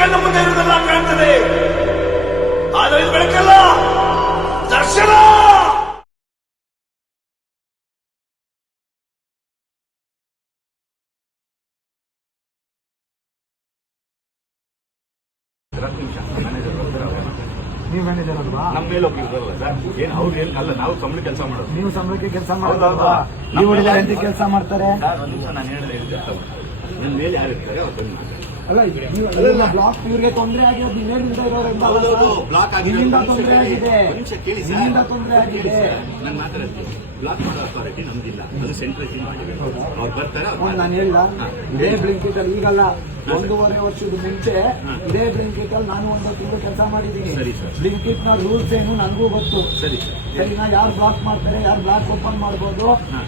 ಕಣ್ಣ ಮುಂದೆ ಇರುವುದೆಲ್ಲ ಕಾಣ್ತದೆ. ಆದರೆ ಇದು ಬೆಳಕಲ್ಲ. ದರ್ಶನ! ನೀವು ಮ್ಯಾನೇಜರ್ ಅಲ್ವಾ? ನಮ್ಮ ಮೇಲೆ ಒಬ್ಬ ಇರಲ್ಲ ಸರ್ ಏನ್ ಅವ್ರು ಏನ್ ಅಲ್ಲ ನಾವು ಸಂಬಳ ಕೆಲಸ ಮಾಡೋದು. ನೀವು ಸಂಬಳಕ್ಕೆ ಕೆಲಸ. ಮಾಡೋದಲ್ವಾ ನೀವು ಕೆಲಸ ಮಾಡ್ತಾರೆ? ಸರ್ ಒಂದ್ ನಿಮಿಷ ನಾನು ಮಾಡ್ತಾರೆ. ನನ್ನ ಮೇಲೆ ಯಾರು ಇರ್ತಾರೆ ಅವ್ರು ಬಂದು ಅಲ್ಲ ಬ್ಲಾಕ್ ಇವ್ರಿಗೆ ತೊಂದರೆ ಆಗಿರೋದು ಇನ್ನೇನಿಂದ ಇರೋರಿಂದ? ಬ್ಲಾಕ್ ತೊಂದರೆ ಆಗಿದೆ. ಒಂದ್ ನಿಮಿಷ ಕೇಳಿ ಸರ್. ತೊಂದರೆ ಆಗಿದೆ. ನಾನು ಮಾತಾಡ್ತೀನಿ. ಬ್ಲಾಕ್ ಮಾಡೋ ಅಥಾರಿಟಿ ನಮ್ದಿಲ್ಲ. ಅದು ಸೆಂಟ್ರಲ್ ಟೀಮ್ ಮಾಡಿದೆ ಅವ್ರು ಬರ್ತಾರೆ ನಾನು ಮಾಡ್ತಾರೆ. ಹೇಳಿಲ್ಲ ಹಾ. ಇದೇ ಬ್ಲಿಂಕಿಟ್ ಅಲ್ಲಿ ಈಗಲ್ಲ ಒಂದೂವರೆ ವರ್ಷದ ಮುಂಚೆ ಇದೇ ಬ್ಲಿಂಕಿಟ್ ಅಲ್ಲಿ ನಾನು ಒಂದು ತಿಂಗಳು ಕೆಲಸ ಮಾಡಿದ್ದೀನಿ. ಬ್ಲಿಂಕಿಟ್ನ ರೂಲ್ಸ್ ಏನು ನನಗೂ ಗೊತ್ತು. ಸರಿ ಸರ್. ಸರಿನಾ ಯಾರು ಬ್ಲಾಕ್ ಮಾಡ್ತಾರೆ ಯಾರು ಬ್ಲಾಕ್ ಓಪನ್ ಮಾಡ್ಬೋದು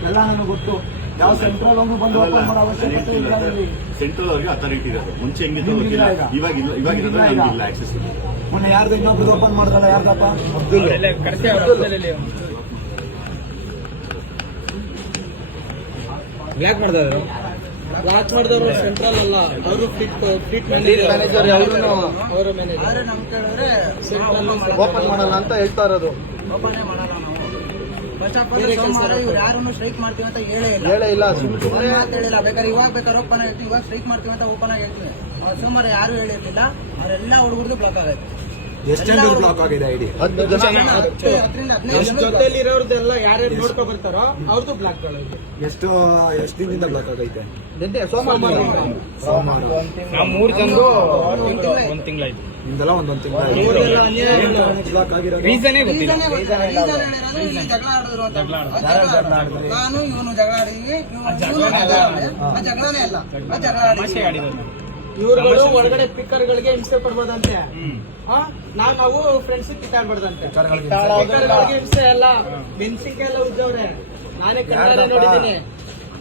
ಎಲ್ಲ ನನಗೆ ಗೊತ್ತು. ಯಾವ ಸೆಂಟ್ರಲ್ ಅವನು ಬಂದು ಓಪನ್ ಮಾಡೋ ಅವಶ್ಯಕತೆ ಇಲ್ಲ ಇಲ್ಲಿ. ಸೆಂಟ್ರಲ್ ಅವ್ರಿಗೆ ಅಥಾರಿಟಿ ಇರೋದು ಮುಂಚೆ ಹೆಂಗಿತ್ತು ಗೊತ್ತಿಲ್ಲ. ಇವಾಗ ಇಲ್ಲ ಇವಾಗ ಇರೋದು ನಿಮ್ಗಿಲ್ಲ ಈಗ? ಆಕ್ಸೆಸ್ ಇಲ್ಲ. ಮೊನ್ನೆ ಯಾರ್ದು ಇನ್ನೊಬ್ರು ಓಪನ್ ಮಾಡ್ದಲ್ಲ ಯಾರ್ದಪ್ಪ? ಬ್ಲಾಕ್ ಮಾಡಿದವರು. ಬ್ಲಾಕ್ ಮಾಡಿದವರು ಸೆಂಟ್ರಲ್ ಅಲ್ಲ. ಅವರು ಫಿಟ್ ಫಿಟ್ ಮ್ಯಾನೇಜರ್ ಅವರು ಅವರ ಮ್ಯಾನೇಜರ್ ಓಪನ್ ಮಾಡಲ್ಲ ಅಂತ ಹೇಳ್ತಾ ಇರೋದು. ಓಪನ್ ಮಾಡಲ್ಲ. ಯಾರನ್ನು ಸ್ಟ್ರೈಕ್ ಮಾಡ್ತೀವಿ ಅಂತ ಹೇಳೇ ಇಲ್ಲ. ಹೇಳೇ ಇಲ್ಲ ಹೇಳಿಲ್ಲ. ಬೇಕಾದ್ರೆ ಇವಾಗ ಬೇಕಾದ್ರೆ ಓಪನ್ ಹೇಳ್ತೀವಿ ಇವಾಗ ಸ್ಟ್ರೈಕ್ ಮಾಡ್ತೀವಿ ಅಂತ ಓಪನ್ ಆಗಿ ಹೇಳ್ತೀವಿ ಸೋಮವಾರ ಯಾರು ಹೇಳಿರ್ಲಿಲ್ಲ. ಅವರೆಲ್ಲ ಹುಡುಗರದು ಬ್ಲಾಕ್ ಆಗೈತೆ ಎಷ್ಟು ಬ್ಲಾಕ್ ಆಗಿದೆ ಐಡಿ ಯಾರು ಯಾರ್ಯಾರು ನೋಡ್ಕೊ ಬರ್ತಾರೋ ಅವ್ರದ್ದು ಬ್ಲಾಕ್ ಎಷ್ಟು ಎಷ್ಟು ದಿನದಿಂದ ಬ್ಲಾಕ್ ಆಗೈತೆ? ಸೋಮವಾರ. ಸೋಮವಾರ. ನಾವು ಮೂರು ತಂದು ಒಂದು ತಿಂಗ್ಳು ಒಂದ್ ತಿಂಗಳಾಯ್ತು ನಿಮ್ದೆಲ್ಲ ಒಂದೊಂದು ತಿಂಗಳ ಬ್ಲಾಕ್ ಆಗಿರೋ ರೀಸನೇ ಗೊತ್ತಿಲ್ಲ. ನಾನು ಇವನು ಜಗಳ ಆಡಿದ್ವಿ ಜಗಳನೇ ಅಲ್ಲ. ಜಗಳ ಇವ್ರುಗಳು ಒಳಗಡೆ ಪಿಕ್ಕರ್ ಗಳಿಗೆ ಹಿಂಸೆ ಕೊಡ್ಬೋದಂತೆ? ನಾವ್ ನಾವು ಫ್ರೆಂಡ್ಸ್ ಪಿಕ್ ಆಗ್ಬಾರ್ದಂತೆ ಪಿಕ್ಕರ್ಗಳಿಗೆ ಹಿಂಸೆ ಎಲ್ಲ ಮೆಣಸಿನ್ಕಾಯಿ ಎಲ್ಲ ಉಜ್ಜವ್ರೆ. ನಾನೇ ಕಣ್ಣಾರೆ ನೋಡಿದ್ದೀನಿ.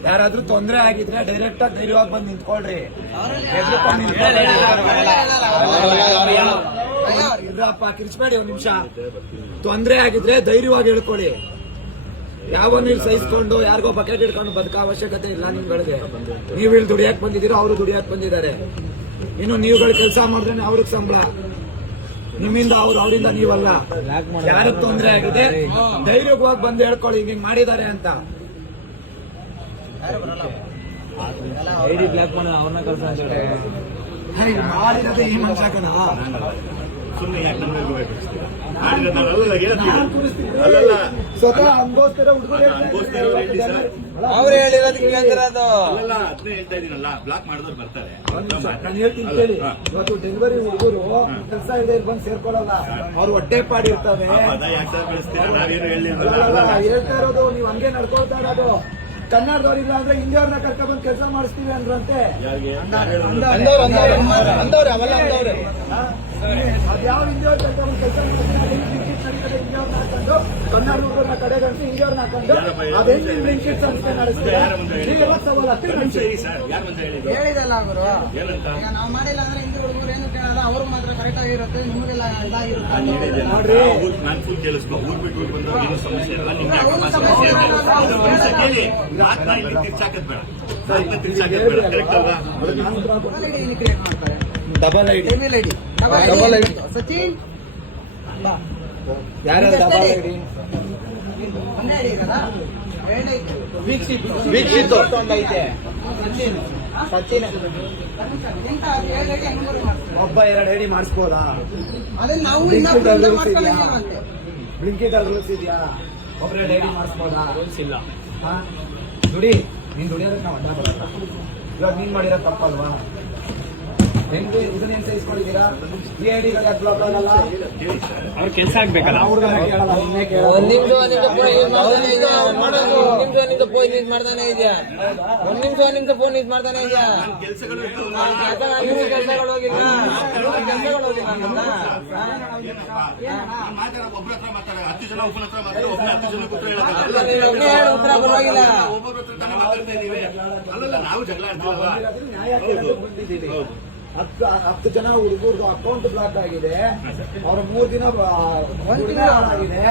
ಯಾರಾದ್ರೂ ತೊಂದ್ರೆ ಆಗಿದ್ರೆ ಡೈರೆಕ್ಟ್ ಆಗಿ ಧೈರ್ಯವಾಗಿ ಬಂದು ನಿಂತ್ಕೊಳ್ರಿ. ಇದ್ರಪ್ಪ ಕಿರ್ಚ್ಬೇಡಿ ಒಂದ್ ನಿಮಿಷ. ತೊಂದ್ರೆ ಆಗಿದ್ರೆ ಧೈರ್ಯವಾಗಿ ಹೇಳ್ಕೊಳ್ಳಿ ಯಾವ ನೀರು ಸಹಿಸ್ಕೊಂಡು ಯಾರಿಗೋ ಬಕೆಟ್ ಇಟ್ಕೊಂಡು ಬದುಕ ಅವಶ್ಯಕತೆ ಇಲ್ಲ ನಿಮ್ಗಳಿಗೆ. ನೀವು ಇಲ್ಲಿ ದುಡಿಯಕ್ ಬಂದಿದ್ದೀರೋ ಅವರು ದುಡಿಯಕ್ ಬಂದಿದ್ದಾರೆ. ಇನ್ನು ನೀವುಗಳು ಕೆಲಸ ಮಾಡಿದ್ರೆ ಅವ್ರಿಗೆ ಸಂಬಳ. ನಿಮ್ಮಿಂದ ಅವ್ರು ಅವರಿಂದ ನೀವಲ್ಲ. ಯಾರ ತೊಂದರೆ ಆಗಿದೆ? ಧೈರ್ಯವಾಗಿ ಬಂದು ಹೇಳ್ಕೊಳ್ಳಿ ಹಿಂಗ್ ಮಾಡಿದ್ದಾರೆ ಅಂತ. ಮಾಡಿರೋದೇ ಈ ಮನುಷ್ಯ ಕಣ. ಸುಮ್ಮನೆ ಯಾಕೆ ನಾನು ಅಲ್ಲಲ್ಲ ಸ್ವತಃ ಅನ್ಭವಿಸ್ತಿರೋ. ಅವ್ರು ಹೇಳಿರೋದಕ್ಕೆ ಕೇಳ್ತಿರೋದು ಅಲ್ಲಲ್ಲ ಅದನ್ನೇ ಹೇಳ್ತಾ ಇದೀನಲ್ಲ ಬ್ಲಾಕ್ ಮಾಡಿದವ್ರು ಬರ್ತಾರೆ. ನಾನು ಹೇಳ್ತೀನಿ ಕೇಳಿ. ಇವತ್ತು ಡೆಲಿವರಿ ಹುಡುಗರು ಕೆಲಸ ಇದೆ ಇಲ್ಲಿ ಬಂದು ಸೇರ್ಕೊಳ್ಳಲ್ಲ. ಅವ್ರು ಹೊಟ್ಟೆ ಪಾಡಿರ್ತವೆ. ನಾವೇನು ಹೇಳ್ತಾ ಇರೋದು ನೀವು ಹಂಗೆ ನಡ್ಕೊಳ್ತಾ ಇರೋದು. ಕನ್ನಡದವ್ರು ಇಲ್ಲ ಅಂದ್ರೆ ಹಿಂದಿಯವ್ರನ್ನ ಕರ್ಕೊಂಡ್ ಬಂದು ಕೆಲಸ ಮಾಡಿಸ್ತೀವಿ ಅಂದ್ರಂತೆ. ಅದ್ಯಾವ ಇಂಡಿಯವ್ರ ಕರ್ಕೊಂಡ್ ಕೆಲಸ ಮಾಡಿಸ್ತೀವಿ ಇಂಡಿಯವ್ರನ್ನ ಹಾಕೊಂಡು ಕನ್ನಡ ಹುಡುಗರನ್ನ ಕಡೆಗಣಿಸಿ ಇಂಡಿಯವ್ರನ್ನ ಹಾಕೊಂಡು ಅದೇನ್ ಬ್ಲಿಂಕಿಟ್ ಸಂಸ್ಥೆ ನಡೆಸ್ತೀರಾ? ನೀವೆಲ್ಲ ಸವಾಲ್ ಹೇಳಿದಲ್ಲ ಅವರು ಈಗ ನಾವು ಮಾಡಿಲ್ಲ ಅಂದ್ರೆ ಹಿಂದೆ ಹುಡುಗರು ಏನು ಕೇಳಲ್ಲ ಮಾತ್ರ ಕರೆಕ್ಟ್ ಆಗಿರುತ್ತೆ ನಿಮಗೆಲ್ಲ ಇದಾಗಿರುತ್ತೆ. ನಾನು ಹೇಳಿದ್ದೇನೆ. ನೋಡ್ರಿ. ನಾನು ಫುಲ್ ಕೇಳಿಸ್ಕೊ. ಊರ್ ಬಿಟ್ಟು ಊರ್ ಬಂದವ್ರಿಗೆ ಏನು ಸಮಸ್ಯೆ ಇಲ್ಲ. ನಿಮ್ಗೆ ಯಾಕಮ್ಮ ಸಮಸ್ಯೆ ಇದೆ ಅದು ಒಂದ್ ನಿಮಿಷ ಕೇಳಿ. ಮಾತನ್ನ ಇಲ್ಲಿ ತಿರ್ಚಾಕದ್ ಬೇಡ. ಮಾತನ್ನ ತಿರ್ಚಾಕದ್ ಬೇಡ. ಕರೆಕ್ಟ್ ಅಲ್ವಾ? ಕ್ರಿಯೇಟ್ ಮಾಡ್ತಾರೆ. Double ID email ID Double ID. Sachin. ಬಾ. ಎರಡೇ ವೀಕ್ಷಿತ್ ಸಚಿನ್ ಎರಡು ಒಬ್ಬ ಎರಡು ಐಡಿ ಮಾಡಿಸ್ಬೋದಾ? ಅಲ್ಲಿ ರೂಲ್ಸ್ ಇದೆಯಾ. ಬ್ಲಿಂಕಿಟ್ ಅಲ್ಲಿ ರೂಲ್ಸ್ ಇದೆಯಾ? ಒಬ್ಬರು ಐಡಿ ಮಾಡಿಸ್ಬೋದಾ? ರೂಲ್ಸ್ ಇಲ್ಲ. ಹಾ? ದುಡಿ ನೀನ್ ದುಡಿಯೋದಕ್ಕೆ ನಾವು ಅಡ್ಡ ಬರಲ್ಲ. ಇವಾಗ ನೀನ್ ಮಾಡಿರೋ ತಪ್ಪಲ್ವಾ? ಹೆಂಗ್ ಇದನ್ನ ಏನ್ ಸಹಿಸ್ಕೊಂಡಿದ್ದೀರಾ ಈ ಐಡಿಗಳು ಯಾಕೆ ಬ್ಲಾಕ್ ಆಗಲ್ಲ? ಅವ್ರ ಕೆಲಸ ಆಗ್ಬೇಕಲ್ಲ? ನಾವು ಹುಡುಗನ ಕೇಳಲ್ಲ ನಿನ್ನೆ ಕೇಳಲ್ಲ. ಒಂದ್ ನಿಮಿಷ ಒಂದ್ ನಿಮಿಷ ಫೋನ್ ಯೂಸ್ ಮಾಡ್ತಾನೆ ಇದೆಯಾ? ಒಂದ್ ನಿಮಿಷ ಫೋನ್ ಯೂಸ್ ಮಾಡ್ತಾನೆ ಇದೆಯಾ? ಕೆಲಸಗಳು ಕೆಲಸಗಳು ಹೋಗಿಲ್ಲ. ಹೋಗಿಲ್ಲ ಹತ್ರ. ತಾನೇ ಮಾತಾಡ್ತಾ ಇದೀವಿ ಅಲ್ಲಲ್ಲ ನಾವು ಜಗಳ ಆಡ್ತೀವಲ್ಲ. ನ್ಯಾಯ ಹತ್ತು ಹತ್ತು ಜನ ಹುಡುಗರದು ಅಕೌಂಟ್ ಬ್ಲಾಕ್ ಆಗಿದೆ. ಅವ್ರ ಮೂರ್ ದಿನ ದುಡಿಮೆ ಹಾಳಾಗಿದೆ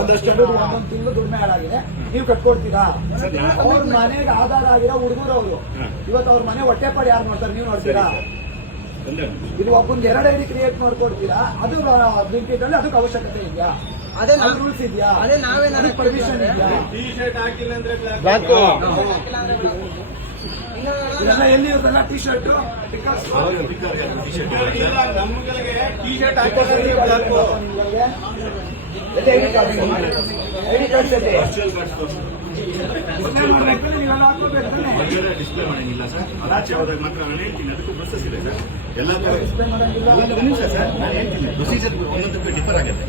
ಒಂದಷ್ಟು ಜನರು ಒಂದೊಂದು ತಿಂಗಳು ದುಡಿಮೆ ಹಾಳಾಗಿದೆ ನೀವು ಕಟ್ಕೊಡ್ತೀರಾ? ಅವ್ರ ಮನೆಗೆ ಆಧಾರ ಆಗಿರೋ ಹುಡುಗರು ಅವರು. ಇವತ್ತು ಅವ್ರ ಮನೆ ಹೊಟ್ಟೆ ಪಾಡಿ ಯಾರು ನೋಡ್ತಾರೆ? ನೀವು ನೋಡ್ತೀರಾ? ಇದು ಇಲ್ಲಿ ಒಬ್ಬಂದು ಎರಡು ಐಡಿ ಕ್ರಿಯೇಟ್ ಮಾಡ್ಕೊಡ್ತೀರಾ? ಅದು ಬ್ಲಿಂಕಿಟ್ ಅಲ್ಲಿ ಅದಕ್ಕೆ ಅವಶ್ಯಕತೆ ಇದೆಯಾ? ಅದೇ ನಾವು ರೂಲ್ಸ್ ಇದೆಯಾ? ಅದೇ ನಾವೇನಾದ್ರೂ ಪರ್ಮಿಷನ್ ಇದೆಯಾ? ಇದೆಲ್ಲ ಎಲ್ಲಿ ಇರೋದಲ್ಲ T shirt T shirt display ಮಾಡಂಗಿಲ್ಲ ಸರ್ ಹೋದಾಗ ಮಾತ್ರ ನಾನು ಹೇಳ್ತೀನಿ. ಅದಕ್ಕೂ ಪ್ರೊಸೆಸ್ ಇದೆ ಸರ್. ಎಲ್ಲ ತರ ಒಂದು ನಿಮಿಷ ಸರ್. ನಾನು ಹೇಳ್ತೀನಿ. ಪ್ರೊಸೀಜರ್ ಒಂದೊಂದಕ್ಕೆ ಡಿಫರ್ ಆಗುತ್ತೆ.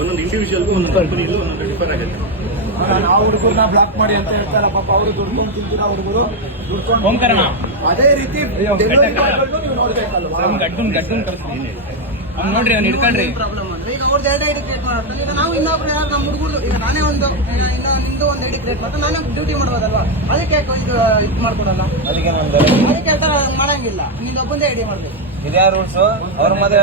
ಒಂದೊಂದು ಇಂಡಿವಿಜುವಲ್ಗೂ ಒಂದೊಂದು ಕಂಪನಿಗೂ ಒಂದೊಂದು ಡಿಫರ್ ಆಗುತ್ತೆ. ನಾವು ಹುಡುಗರನ್ನ ಬ್ಲಾಕ್ ಮಾಡಿ ಅಂತ ಹೇಳ್ತಾರೆ ಪಾಪ ಅವರು ದುಡ್ಕೊಂಡು ತಿಂತೀರ ಹುಡುಗರು? ದುಡ್ಕೊಂಡು ಅದೇ ರೀತಿ ನೀವು ನೋಡ್ಬೇಕಲ್ವಾ? ನೋಡ್ರಿ ಅವ್ನು ಹಿಡ್ಕೊಂಡ್ರಿ. ಪ್ರಾಬ್ಲಮ್ ಅಂದ್ರೆ ಈಗ ಅವ್ರದ್ದು ಎರಡು ಐಡಿ ಕ್ರಿಯೇಟ್ ಮಾಡ್ತಾರೆ ಈಗ ನಾವು ಇನ್ನೊಬ್ರು ಯಾರು ನಮ್ಮ ಹುಡುಗರು ಈಗ ನಾನೇ ಒಂದು ಇನ್ನ ನಿಂದು ಒಂದು ಐಡಿ ಕ್ರಿಯೇಟ್ ಮಾಡ್ತಾರೆ ನಾನೇ ಡ್ಯೂಟಿ ಮಾಡ್ಬೋದಲ್ವಾ ಅದಕ್ಕೆ ಯಾಕೆ ಇದು ಇದು ಮಾಡ್ಕೊಡಲ್ಲ? ಅದಕ್ಕೆ ನಮ್ದು ಅದಕ್ಕೆ ಹೇಳ್ತಾರೆ ಮಾಡಂಗಿಲ್ಲ. ನಿಂದು ಒಬ್ಬಂದೇ ಐಡಿ ಮಾಡ್ಬೇಕು. ಇದ್ಯಾ ರೂಲ್ಸ್ ಅವ್ರ ಮತ್ತೆ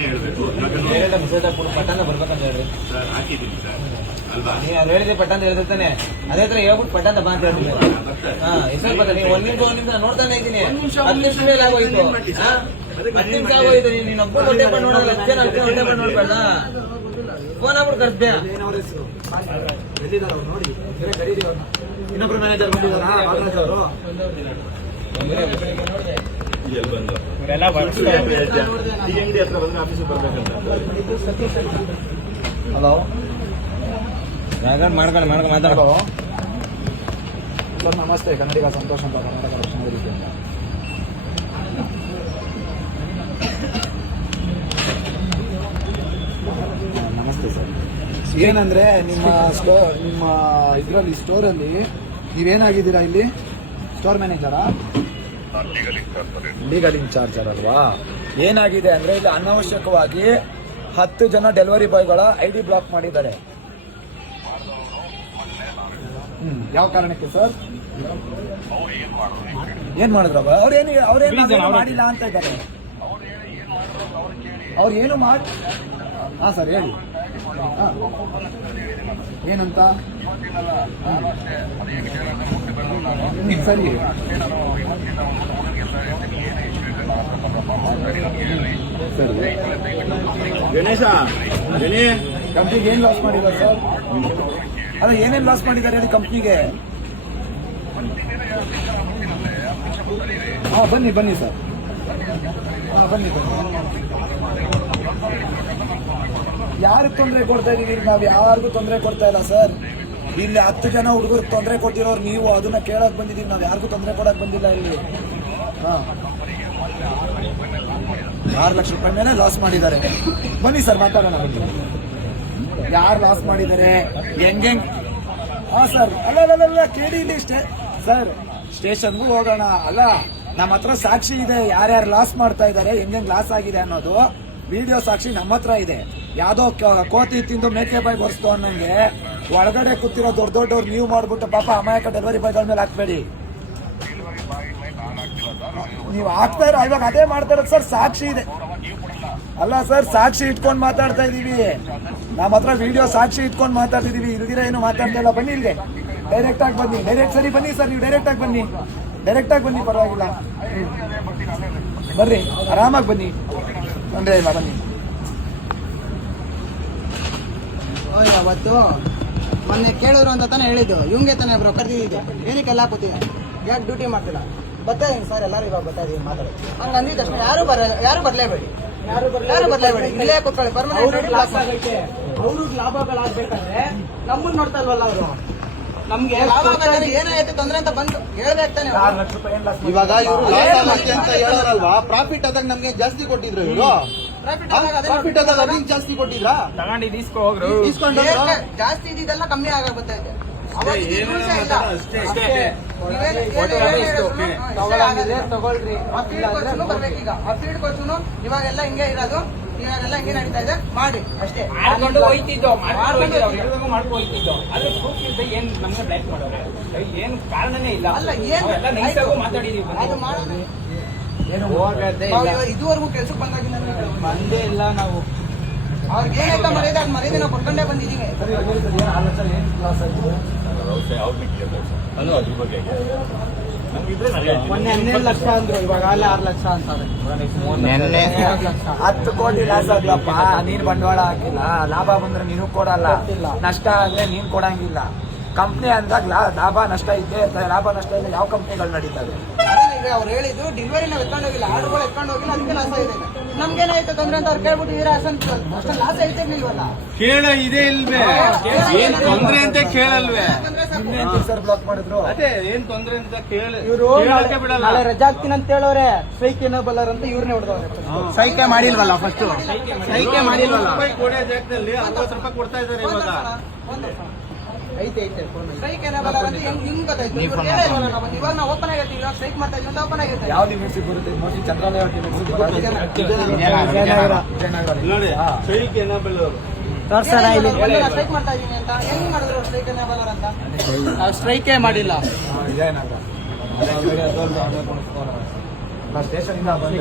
ಹೇಳ್ಬೇಕು ಪಟ್ಟಣ ಬರ್ಬೇಕಂತ ಹೇಳ್ರಿ ಸರ್ ಸರ್ ಅಲ್ವಾ ಹೇಳಿದ್ರೆ ಪಟ್ಟಂತ ಹೇಳ್ತಾನೆ ಅದೇ ತರ ಹೇಳ್ಬಿಟ್ಟು ಪಟ್ಟಂತ ಬಾ ಅಂತ ಹೇಳ್ತೀನಿ ಹಾ ಹೆಸರು ಬರ್ತಾನೆ ಒಂದ್ ನಿಮಿಷ ಒಂದ್ ನಿಮಿಷ ನೋಡ್ತಾನೆ ಇದ್ದೀನಿ ಹತ್ತು ನಿಮಿಷ ಮೇಲೆ ಆಗೋಯ್ತು ಫೋನ್ ಆಗ್ಬಿಟ್ಟು ನೋಡಿ ಇನ್ನೊಬ್ರು ಮ್ಯಾನೇಜರ್ ಬಂದಿದ್ದಾರಾ? ಹಲೋ ಮಾಡ್ಕೊಂಡು ಮಾಡ್ಕೊಂಡು ಮಾತಾಡೋ. ಸರ್ ನಮಸ್ತೆ. ಕನ್ನಡಿಗ ಸಂತೋಷ ಅಂತ ಕರ್ನಾಟಕ ರಕ್ಷಣಾ ವೇದಿಕೆಯಿಂದ ಏನಂದ್ರೆ ನಿಮ್ಮ ಸ್ಟೋ ನಿಮ್ಮ ಇದರಲ್ಲಿ ಸ್ಟೋರಲ್ಲಿ ನೀವೇನಾಗಿದ್ದೀರಾ ಇಲ್ಲಿ? ಸ್ಟೋರ್ ಮ್ಯಾನೇಜರಾ ಲೀಗಲ್ ಇನ್ಚಾರ್ಜರ್ ಅಲ್ವಾ ಏನಾಗಿದೆ ಅಂದ್ರೆ ಇಲ್ಲಿ ಅನಾವಶ್ಯಕವಾಗಿ ಹತ್ತು ಜನ ಡೆಲಿವರಿ ಬಾಯ್ಗಳ ಐ ಡಿ ಬ್ಲಾಕ್ ಮಾಡಿದ್ದಾರೆ. ಹ್ಮ್ ಯಾವ ಕಾರಣಕ್ಕೆ ಸರ್? ಏನ್ ಮಾಡಿದ್ರ ಅವ್ರೇನು ಅವ್ರೇನು ಏನ್ ಮಾಡಿಲ್ಲ ಅಂತ ಇದ್ದಾರೆ. ಅವ್ರು ಏನು ಮಾಡಿ ಹಾ ಸರ್ ಹೇಳಿ. ಏನಂತ? ಸರಿ ಸರಿ. ಗಣೇಶ ಗಣೇ ಕಂಪ್ನಿಗೆ ಏನ್ ಲಾಸ್ ಮಾಡಿದ್ದಾರೆ ಸರ್ ಅಲ್ಲ, ಏನೇನ್ ಲಾಸ್ ಮಾಡಿದ್ದಾರೆ ಹೇಳಿ ಕಂಪ್ನಿಗೆ ಹಾ, ಬನ್ನಿ ಬನ್ನಿ ಸರ್ ಹಾ, ಬನ್ನಿ ಬನ್ನಿ. ಯಾರಿಗೆ ತೊಂದರೆ ಕೊಡ್ತಾ ಇದೀವಿ ನಾವು ಯಾರಿಗೂ ತೊಂದರೆ ಕೊಡ್ತಾ ಇಲ್ಲ, ಸರ್. ಇಲ್ಲಿ ಹತ್ತು ಜನ ಹುಡುಗರು ತೊಂದರೆ ಕೊಟ್ಟಿರೋರು ನೀವು, ಅದನ್ನ ಕೇಳಕ್ ಬಂದಿದ್ದೀವಿ ನಾವು ಯಾರಿಗೂ ತೊಂದರೆ ಕೊಡಕ್ ಬಂದಿಲ್ಲ ಇಲ್ಲಿ. ಹಾಂ. ಆರು ಲಕ್ಷ ರೂಪಾಯಿ ಲಾಸ್ ಮಾಡಿದ್ದಾರೆ. ಬನ್ನಿ, ಸರ್, ಮಾತಾಡೋಣ. ಯಾರು ಲಾಸ್ ಮಾಡಿದ್ದಾರೆ? ಹೆಂಗೆಂಗ್ ಹಾ, ಸರ್. ಅಲ್ಲ ಕೇಳಿ ಇಲ್ಲಿ ಸ್ಟೇ ಸರ್, ಸ್ಟೇಷನ್ಗೂ ಹೋಗೋಣ. ಅಲ್ಲ ನಮ್ಮ ಹತ್ರ ಸಾಕ್ಷಿ ಇದೆ. ಯಾರ್ಯಾರು ಲಾಸ್ ಮಾಡ್ತಾ ಇದ್ದಾರೆ ಹೆಂಗೆಂಗ್ ಲಾಸ್ ಆಗಿದೆ ಅನ್ನೋದು. ವಿಡಿಯೋ ಸಾಕ್ಷಿ ನಮ್ಮ ಹತ್ರ ಇದೆ. ಯಾವ್ದೋ ಕೋತಿ ತಿಂದು ಮೇಕೆ ಬಾಯ್ ಬರ್ಸ್ತು ಅನ್ನಂಗೆ ಒಳಗಡೆ ಕೂತಿರೋ ದೊಡ್ಡ ದೊಡ್ಡವ್ರು ನೀವು ಮಾಡ್ಬಿಟ್ಟು ಪಾಪ ಅಮಾಯಕ ಡೆಲಿವರಿ ಬಾಯ್ಗಳ ಮೇಲೆ ಹಾಕ್ಬೇಡಿ. ನೀವು ಹಾಕ್ತಾ ಇರೋ, ಇವಾಗ ಅದೇ ಮಾಡ್ತಾ ಇರೋದು ಸರ್, ಸಾಕ್ಷಿ ಇದೆ. ಅಲ್ಲ ಸರ್, ಸಾಕ್ಷಿ ಇಟ್ಕೊಂಡು ಮಾತಾಡ್ತಾ ಇದೀವಿ. ನಮ್ಮ ಹತ್ರ ವಿಡಿಯೋ ಸಾಕ್ಷಿ ಇಟ್ಕೊಂಡು ಮಾತಾಡ್ತಿದೀವಿ. ಇಲ್ದಿರ ಏನು ಮಾತಾಡ್ತಾ ಇಲ್ಲ. ಬನ್ನಿ ಇಲ್ಲಿಗೆ. ಡೈರೆಕ್ಟ್ ಆಗಿ ಬನ್ನಿ. ಡೈರೆಕ್ಟ್ ಸರಿ, ಬನ್ನಿ ಸರ್, ನೀವು ಡೈರೆಕ್ಟ್ ಆಗಿ ಬನ್ನಿ. ಡೈರೆಕ್ಟ್ ಆಗಿ ಬನ್ನಿ, ಪರವಾಗಿಲ್ಲ. ಬರ್ರಿ, ಆರಾಮಾಗಿ ಬನ್ನಿ. ತೊಂದರೆ ಇಲ್ಲ ಬನ್ನಿ ಓಯ್ ಅವತ್ತು ಮೊನ್ನೆ ಕೇಳಿದ್ರು ಅಂತ ತಾನೇ ಹೇಳಿದ್ದು. ಇವಂಗೆ ತಾನೇ ಬ್ರೋ ಏನಕ್ಕೆ ಎಲ್ಲ ಕೂತಿದ್ದೆ ಯಾಕೆ ಡ್ಯೂಟಿ ಮಾಡ್ತಿಲ್ಲ? ಬರ್ತಾ ಇದೀನಿ ಸರ್ ಎಲ್ಲರೂ ಇವಾಗ ಬರ್ತಾ ಇದೀನಿ ಮಾತಾಡಿ ಹಂಗ ಅಂದಿದ ತಕ್ಷಣ ಯಾರು ಬರ ಯಾರು ಬರ್ಲೇಬೇಡಿ. ಯಾರು ಬರ್ಲೇಬೇಡಿ. ಇಲ್ಲೇ ಕೂತ್ಕೊಳ್ಳಿ. ಪರ್ಮನೆಂಟ್ ಲಾಸ್ ಆಗೈತೆ ಅವ್ರಿಗೆ ಲಾಭಗಳಾಗ್ಬೇಕಾದ್ರೆ ನಮ್ಮನ್ನ ನೋಡ್ತಾ ಇಲ್ವಲ್ಲ ಅವರು? ನಮ್ಗೆ ಲಾಭ ಏನಾಯ್ತು ತೊಂದ್ರೆ ಅಂತ ಬಂದು ಹೇಳ್ಬೇಕು ಇವಾಗ ಇವರು ಲಾಸ್ ಆಗುತ್ತೆ ಅಂತ ಹೇಳೋರಲ್ವಾ? ಪ್ರಾಫಿಟ್ ಆದಾಗ ನಮ್ಗೆ ಜಾಸ್ತಿ ಕೊಟ್ಟಿದ್ರು ಇವರು. ಪ್ರಾಫಿಟ್ ಆದಾಗ ಅದೇ ಪ್ರಾಫಿಟ್ ಆದಾಗ ಅವ್ರಿಗೆ ಜಾಸ್ತಿ ಕೊಟ್ಟಿದ್ರಾ? ಇಸ್ಕೊಂಡು ಏರ್ಕೆ- ಜಾಸ್ತಿ ಇದ್ದಿದ್ದೆಲ್ಲ ಕಮ್ಮಿ ಆಗ. ತಗೊಳ್ರಿ. ಆ ಫೀಲ್ಡ್ ಕೋಚ್ನು ಬರ್ಬೇಕೀಗ. ಆ ಫೀಲ್ಡ್ ಕೋಚ್ನು ಇವಾಗೆಲ್ಲ ಹಿಂಗೆ ಇರೋದು. ಇವಾಗೆಲ್ಲ ಹಂಗೆ ನಡೀತಾ ಇದೆ ಮಾಡಿ ಅಷ್ಟೇ. ಮಾಡ್ಕೊಂಡು ಹೋಯ್ತಿದ್ದೋ ಮಾಡ್ಕೊಂಡು ಹೋಯ್ತಿದ್ದೋ ಅವ್ರು ಹೇಳ್ದಂಗೆ ಮಾಡ್ಕೊಂಡು ಹೋಯ್ತಿದ್ದೋ. ಅದ್ರ ಪ್ರೂಫ್ ಇದ್ದ ಏನ್ ನಮ್ಗೆ ಬ್ಲಾಕ್ ಮಾಡೋರೆ? ಏನ್ ಕಾರಣನೇ ಇಲ್ಲ. ಅಲ್ಲ, ಏನು? ನೈಸಾಗೂ ಮಾತಾಡಿದೀವಿ ಅದು ಏನು ಹೋಗದೆ ಇದುವರೆಗೂ ಕೆಲ್ಸಕ್ಕೆ ಬಂದಾಗಿಂದ ಬಂದೇ ಇಲ್ಲ ನಾವು. ಅವ್ರಿಗೆ ಏನಾಯ್ತಾ ಮರ್ಯಾದೆ? ಅದು ಮರ್ಯಾದೆ ನಾವು ಕೊಟ್ಕೊಂಡೇ ಬಂದಿದ್ದೀವಿ. ಬಗ್ಗೆ. ಮೊನ್ನೆ ಹನ್ನೆರಡು ಲಕ್ಷ ಅಂದ್ರು ಇವಾಗ ಅಲ್ಲೇ ಆರು ಲಕ್ಷ ಅಂತಾರೆ. ಹತ್ತು ಕೋಟಿ ಲಾಸ್ ಆಗ್ಲಪ್ಪ. ನೀನ್ ಬಂಡವಾಳ ಹಾಕಿಲ್ಲ. ಲಾಭ ಬಂದ್ರೆ ನೀನು ಕೊಡಲ್ಲ. ನಷ್ಟ ಅಂದ್ರೆ ನೀನ್ ಕೊಡಂಗಿಲ್ಲ. ಕಂಪ್ನಿ ಅಂದಾಗ ಲಾಭ ನಷ್ಟ ಇದ್ದೇ ಇರ್ತದೆ ಲಾಭ ನಷ್ಟ ಇಲ್ಲ ಯಾವ ಕಂಪ್ನಿಗಳು ನಡೀತದೆ ಈಗ ಅವ್ರು ಹೇಳಿದ್ದು ಡಿಲಿವರಿ ನಾವು ಎತ್ಕೊಂಡೋಗಿಲ್ಲ ಆರ್ಡರ್ಗಳು ಎತ್ಕೊಂಡು ಹೋಗಿಲ್ಲ ಅದಕ್ಕೆ ಲಾಸ್ ಆಗಿದೆ ನಮ್ಗೇನಾಯ್ತು ತೊಂದ್ರೆ ಅಂತ ಅವ್ರು ಕೇಳ್ಬಿಟ್ಟು ಇದ್ರೆ ಅಷ್ಟೊಂದು ಅಷ್ಟು ಲಾಸ್ ಐತೆ ಇಲ್ವಲ್ಲ ಕೇಳ ಇದೆ ಇಲ್ವೇ? ಏನ್ ತೊಂದ್ರೆ ಅಂತ ಕೇಳಲ್ವೇ? ಸರ್? ಬ್ಲಾಕ್ ಮಾಡಿದ್ರು? ಅದೇ ಏನ್ ತೊಂದ್ರೆ ಅಂತ ಕೇಳ ಇವರು ನಾಳೆ ರಜಾ ಆಗ್ತೀನಿ ಅಂತ ಹೇಳೋರೆ. ಸ್ಟ್ರೈಕ್ ಏನೋ ಬಲ್ಲರ್ ಅಂತ ಇವ್ರನ್ನೇ ಹೊಡೆದವ್ರೆ. ಸೈಕೆ ಮಾಡಿಲ್ವಲ್ಲ ಫಸ್ಟ್ ಸೈಕೆ ಮಾಡಿಲ್ವಲ್ಲ? ರೂಪಾಯಿ ಕೊಡೋ ಜಾಗದಲ್ಲಿ ಅರವತ್ತು ರೂಪಾಯಿ ಕೊಡ್ತಾ ಇದಾರೆ ಇವಾಗ. ಐತೆ ಐತೆ ಫೋನ್ ಸ್ಟ್ರೈಕ್ ಏನಾಗಲ್ಲ ಅಂತ ಹೆಂಗ್ ಹಿಂಗ್ ಗೊತ್ತಾಯ್ತು. ಇವಾಗ ನಾವು ಓಪನ್ ಆಗೈತಿ ಇವಾಗ ಸ್ಟ್ರೈಕ್ ಮಾಡ್ತಾ ಇದ್ವಿ ಓಪನ್ ಆಗೈತೆ ಯಾವ ಲಿಮಿಟ್ಸ್ ಬರುತ್ತೆ? ಮೋಸ್ಟ್ಲಿ ನೋಡಿ ಏನೋ ಬೆಳೆದವರು ಸ್ಟ್ರೈಕ್ ಮಾಡ್ತಾ ಇದೀನಿ ಅಂತ. ಹೆಂಗ್ ಮಾಡಿದ್ರು ಸ್ಟ್ರೈಕ್ ಅಂತ? ಸ್ಟ್ರೈಕೇ ಮಾಡಿಲ್ಲ. ಸ್ಟೇಷನ್ ಇಂದ ಬಂದ್ರೆ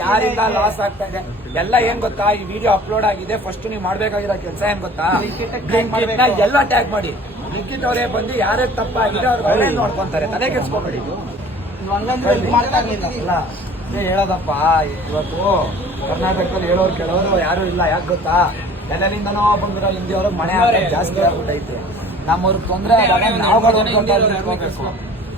ಯಾರಿಂದ ಲಾಸ್ ಆಗ್ತಾ ಇದೆ? ಎಲ್ಲ ಏನ್ ಗೊತ್ತಾ? ಈ ವಿಡಿಯೋ ಅಪ್ಲೋಡ್ ಆಗಿದೆ. ಫಸ್ಟ್ ನೀವು ಮಾಡ್ಬೇಕಾಗಿರೋ ಕೆಲಸ ಏನ್ ಗೊತ್ತಾ? ಎಲ್ಲ ಟ್ಯಾಗ್ ಮಾಡಿ. ಲಿಖಿತ್ ಅವರೇ ಬಂದು ಯಾರೇ ತಪ್ಪಾಗಿದೆ ಅವ್ರ ನೋಡ್ಕೊಂತಾರೆ. ತಲೆ ಕೆಡ್ಸ್ಕೊಬೇಡಿ. ಹೇಳೋದಪ್ಪ. ಇವತ್ತು ಕರ್ನಾಟಕದಲ್ಲಿ ಹೇಳೋರು ಕೆಲವರು ಯಾರು ಇಲ್ಲ. ಯಾಕೆ ಗೊತ್ತಾ? ಎಲ್ಲರಿಂದನೋ ಬಂದಿರೋ ಹಿಂದಿಯವ್ರಿಗೆ ಮನೆ ಜಾಸ್ತಿ ಆಗ್ಬಿಟ್ಟೈತೆ. ನಮ್ಮವ್ರಿಗೆ ತೊಂದರೆ ಆದಾಗ ನಾವುಗಳು ಹೊಂದ್ಕೊಂಡು ನಿಂತ್ಕೋಬೇಕು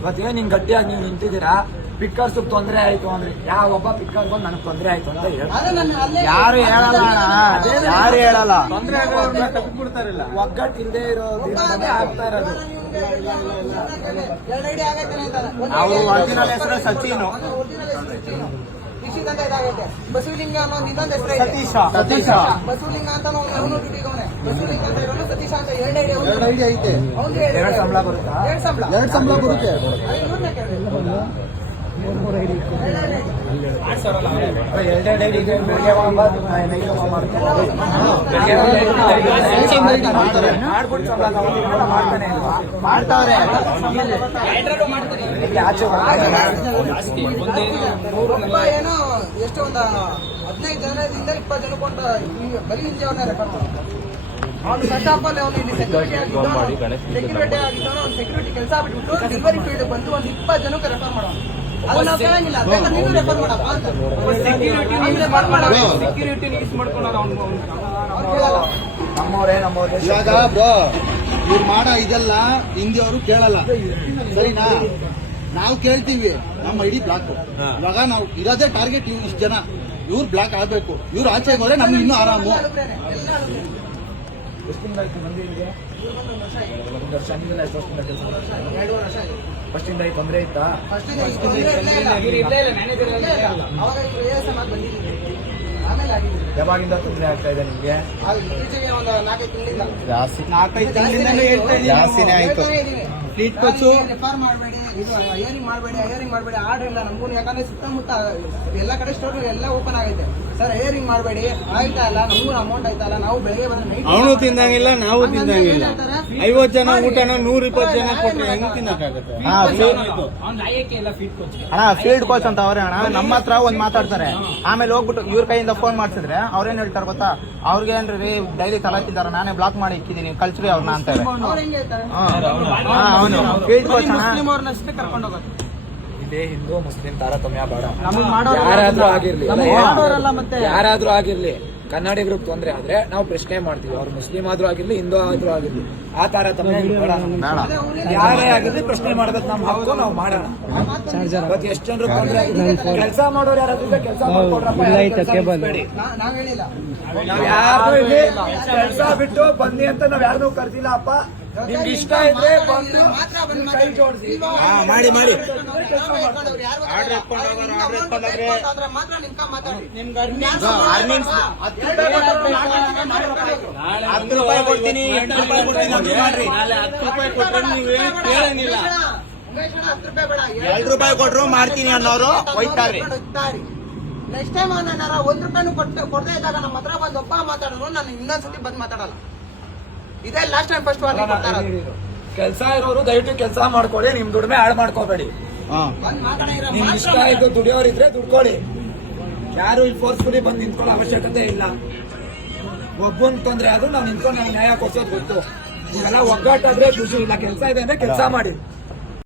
ಇವತ್ತು ಏನ್ ಹಿಂಗ್ ಗಟ್ಟಿಯಾಗಿ ನೀವು ನಿಂತಿದ್ದೀರಾ? ಪಿಕ್ಕರ್ಸ್ ತೊಂದರೆ ಆಯ್ತು ಅಂದ್ರೆ ಯಾವೊಬ್ಬ ಪಿಕ್ಕರ್ ಬಂದ್ ನನಗೆ ತೊಂದರೆ ಆಯ್ತು ಅಂತ ಹೇಳಿ ಯಾರು ಹೇಳಲ್ಲ ಯಾರು ಹೇಳಲ್ಲ. ತೊಂದ್ರೆ ಒಗ್ಗಟ್ಟು ಇಲ್ಲದೆ ಇರೋದ್ರಿಂದ ಆಗ್ತಾ ಇರೋದು. ಒರಿಜಿನಲ್ ಅವ್ರು original ಹೆಸರು ಸಚಿನ್. ಬಸವಲಿಂಗ ಅನ್ನೋ ಇನ್ನೊಂದು ಹೆಸರು ಐತೆ. ಸತೀಶ. ಸತೀಶ. ಬಸವಲಿಂಗ ಅಂತ ಅವನು ಬಸವಲಿಂಗ ಅಂತ ಇರೋನು ಸತೀಶ ಅಂತ ಎರಡು ಐಡಿ ಎರಡು ಐಡಿ ಐತೆ. ಎರಡು ಸಂಬಳ ಬರುತ್ತೆ? ಎರಡು ಸಂಬಳ. ಎರಡು ಸಂಬಳ ಬರುತ್ತೆ. ಮಾಡ್ತಾನೆ ಇಲ್ವಾ? ಮಾಡ್ತಾವ್ರೆ ಏನೋ ಎಷ್ಟು ಒಂದು ಹದಿನೈದು ಜನದಿಂದ ಇಪ್ಪತ್ತು ಜನ ಕೊಂಡ ಬರೀ ಹಿಂದೆ ಅವನ್ನ ರೆಫರ್ ಮಾಡ್ತಾರೆ ಅವನು ಇಲ್ಲಿ ಸೆಕ್ಯೂರಿಟಿ ಆಗಿದ್ದವನು ಸೆಕ್ಯೂರಿಟಿ ಅವ್ನು ಸೆಕ್ಯೂರಿಟಿ ಕೆಲಸ ಬಿಟ್ಟು ಡೆಲಿವರಿ ಫೀಲ್ಡ್ ಬಂದು ಒಂದು ಇಪ್ಪತ್ತು ಜನಕ್ಕೆ ರೆಫರ್ ಮಾಡೋನು ನಮ್ಮವ್ರೇ ನಮ್ಮವ್ರ. ಇವಾಗ ಇವ್ರು ಮಾಡೋ ಇದೆಲ್ಲ ಹಿಂದಿಯವರು ಕೇಳಲ್ಲ. ಸರಿನಾ? ನಾವು ಕೇಳ್ತೀವಿ. ನಮ್ಮ ಇಡೀ ಬ್ಲಾಕ್. ಇವಾಗ ನಾವು ಇರೋದೇ ಟಾರ್ಗೆಟ್ ಇವ್ರು ಇಷ್ಟು ಜನ. ಇವ್ರು ಬ್ಲಾಕ್ ಆಗ್ಬೇಕು. ಇವ್ರು ಆಚೆ ಹೋದ್ರೆ ನಮ್ಗೆ ಇನ್ನೂ ಆರಾಮು. ಎಷ್ಟು ತಿಂಗಳಾಯ್ತು ಒಂದು ವರ್ಷ ಆಗಿದೆ ಕೆಲಸ ಎರಡೂವರೆ ವರ್ಷ ಫಸ್ಟ್ ಇಂದ ಈ ತೊಂದರೆ ಇತ್ತಾ ಫಸ್ಟ್ ಇಂದ ತೊಂದ್ರೆ ಇರ್ಲೇ ಇಲ್ಲ. ಇರ್ಲೇ ಇಲ್ಲ, manager ಇರ್ಲೇ ಇಲ್ಲ. ಅವಾಗ ಇವ್ರು ASM ಆಗಿ ಬಂದಿದ್ದೀವಿ. ಆಮೇಲೆ ಆಗಿದೆ. ಯಾವಾಗಿಂದ ತೊಂದರೆ ಆಗ್ತಾ ಇದೆ ನಿಮ್ಗೆ ಜಾಸ್ತಿ ಇತ್ತೀಚೆಗೆ ಒಂದು ನಾಲ್ಕೈದು ತಿಂಗಳಿಂದ ನಾಲ್ಕೈದು ತಿಂಗಳಿಂದಲೂ ಹೇಳ್ತಾ ಇದ್ದೀನಿ ಜಾಸ್ತಿನೇ ಆಯ್ತು. ಫ್ಲೀಟ್ ಕೊಚ್ಚು ರೆಫರ್ ಮಾಡಬೇಡಿ ಇದು ಅಯರಿಂಗ್ ಮಾಡಬೇಡಿ ಅಯರಿಂಗ್ ಮಾಡಬೇಡಿ. ಆರ್ಡರ್ ಇಲ್ಲ ನಮಗೂ ಯಾಕಂದ್ರೆ ಸುತ್ತಮುತ್ತ ಎಲ್ಲ ಕಡೆ ಸ್ಟೋರ್ ಎಲ್ಲ ಓಪನ್ ಆಗೈತೆ. ಸರ್ ಹೈಯರಿಂಗ್ ಮಾಡಬೇಡಿ. ಆಯ್ತಾ ಇಲ್ಲ? ನಮಗೂ ಅಮೌಂಟ್ ಇಲ್ಲ? ನಾವು ಬೆಳಗ್ಗೆ ಬಂದ್ರೆ ಅವನು ತಿಂದಂಗಿಲ್ಲ ನಾವು ತಿಂದಂಗಿಲ್ಲ. ಏನ್ ಐವತ್ ಜನ ಊಟನ ನೂರ ಇಪ್ಪತ್ತು ಜನ ಕೊಟ್ಟರೆ ಹೆಂಗ್ ತಿನ್ನಕ್ಕಾಗತ್ತೆ? ಅಣ್ಣ ಫೀಲ್ಡ್ ಕೋಚ್ ಅಂತ ಅವ್ರೆ ಅಣ್ಣ. ನಮ್ಮ ಹತ್ರ ಒಂದ್ ಮಾತಾಡ್ತಾರೆ. ಆಮೇಲೆ ಹೋಗ್ಬಿಟ್ಟು ಇವ್ರ ಕೈಯಿಂದ ಫೋನ್ ಮಾಡ್ಸಿದ್ರೆ ಅವ್ರೇನ್ ಹೇಳ್ತಾರೆ ಗೊತ್ತಾ? ಅವ್ರಿಗೆ ಏನ್ರಿ ಡೈಲಿ ತಲಾಕಿದಾರ ನಾನೇ ಬ್ಲಾಕ್ ಮಾಡಿ ಇಕ್ಕಿದೀನಿ ಕಳ್ಸ್ರಿ ಅವ್ರನ್ನ ಅಂತ ಫೀಲ್ಡ್ ಕೋಚ್ ಅಣ್ಣ. ಮುಸ್ಲಿಂ ಅವ್ರನ್ನಷ್ಟೇ ಕರ್ಕೊಂಡು ಹೋಗೋದು. ಇದೇ ಹಿಂದೂ ಮುಸ್ಲಿಂ ತಾರತಮ್ಯ ಬೇಡ. ಯಾರಾದ್ರೂ ಆಗಿರ್ಲಿ. ಯಾರಾದ್ರೂ ಆಗಿರ್ಲಿ ಕನ್ನಡಿಗರಿಗೆ ತೊಂದ್ರೆ ಆದ್ರೆ ನಾವು ಪ್ರಶ್ನೆ ಮಾಡ್ತೀವಿ. ಅವ್ರು ಮುಸ್ಲಿಂ ಆದ್ರೂ ಆಗಿರ್ಲಿ ಹಿಂದೂ ಆದ್ರೂ ಆಗಿರ್ಲಿ ಆ ತಾರತಮ್ಯ ಬೇಡ. ಯಾರೇ ಆಗಿರ್ಲಿ ಪ್ರಶ್ನೆ ಮಾಡೋದಕ್ಕೆ ನಮ್ಮ ಹಕ್ಕು ನಾವು ಮಾಡೋಣ. ಇವತ್ತು ಎಷ್ಟು ಜನರು ತೊಂದ್ರೆ ಕೆಲಸ ಮಾಡೋರು ಯಾರಾದ್ರೂ ಕೆಲಸ ಮಾಡ್ಕೊಡ್ರಪ್ಪ ಯಾರು ಕೆಲಸ ಬಿಟ್ಟು ಬನ್ನಿ ಅಂತ ನಾವ್ ಯಾರನ್ನೂ ಕರ್ದಿಲ್ಲ ಅಪ್ಪ. ನಿಮ್ಗೆ ಇಷ್ಟ ಇದ್ರೆ ಬಂದು ಮಾತ್ರ ಬಂದ್ ಕೈ ಜೋಡಿಸಿ ಮಾಡಿ ಮಾಡಿ ಆರ್ಡರ್ ಮಾತ್ರ ನಿಮ್ಕ ಮಾತಾಡಿ ಅರ್ನಿಂಗ್ಸ್ ಹತ್ತು ರೂಪಾಯಿ ಕೊಡ್ತೀನಿ ಎಂಟು ರೂಪಾಯಿ ಕೊಡ್ತೀನಿ ಅಂತ ಮಾಡ್ರಿ ನಾಳೆ ಹತ್ತು ರೂಪಾಯಿ ಕೊಟ್ಟರೆ ನೀವೇನು ಕೇಳಂಗಿಲ್ಲ ಎರಡು ರೂಪಾಯಿ ಕೊಟ್ರು ಮಾಡ್ತೀನಿ ಅನ್ನೋರು ಹೋಯ್ತಾರೆ. ನೆಕ್ಸ್ಟ್ ಟೈಮ್ ನಾನು ಒಂದ್ ರೂಪಾಯಿ ಕೊಡದೇ ಇದ್ದಾಗ ನಮ್ಮ ಹತ್ರ ಬಂದು ಒಬ್ಬ ಮಾತಾಡಿದ್ರು ನಾನು ಇನ್ನೊಂದ್ಸತಿ ಬಂದ್ ಮಾತಾಡಲ್ಲ ಇದೇ ಲಾಸ್ಟ್ ಟೈಮ್ ಫಸ್ಟ್ ವಾರ್ನಿಂಗ್ ಕೆಲಸ ಇರೋರು ದಯವಿಟ್ಟು ಕೆಲಸ ಮಾಡ್ಕೊಳ್ಳಿ ನಿಮ್ ದುಡಿಮೆ ಹಾಳು ಮಾಡ್ಕೋಬೇಡಿ. ನಿಮ್ ಇಷ್ಟ ಆಯ್ತು ದುಡಿಯೋರಿದ್ರೆ ದುಡ್ಕೊಳ್ಳಿ. ಯಾರು ಇಲ್ಲಿ ಫೋರ್ಸ್ಫುಲಿ ಬಂದು ನಿಂತ್ಕೊಳ್ಳೋ ಅವಶ್ಯಕತೆ ಇಲ್ಲ. ಒಬ್ಬನ್ ತೊಂದ್ರೆ ಆದ್ರೂ ನಾವು ನಿಂತ್ಕೊಂಡು ನಾವು ನ್ಯಾಯ ಕೊಡ್ಸೋದು ಗೊತ್ತು. ಇವೆಲ್ಲ ಒಗ್ಗಟ್ಟಾದ್ರೆ ಖುಷಿ ಇಲ್ಲ. ಕೆಲಸ ಇದೆ ಅಂದ್ರೆ ಕೆಲಸ ಮಾಡಿ.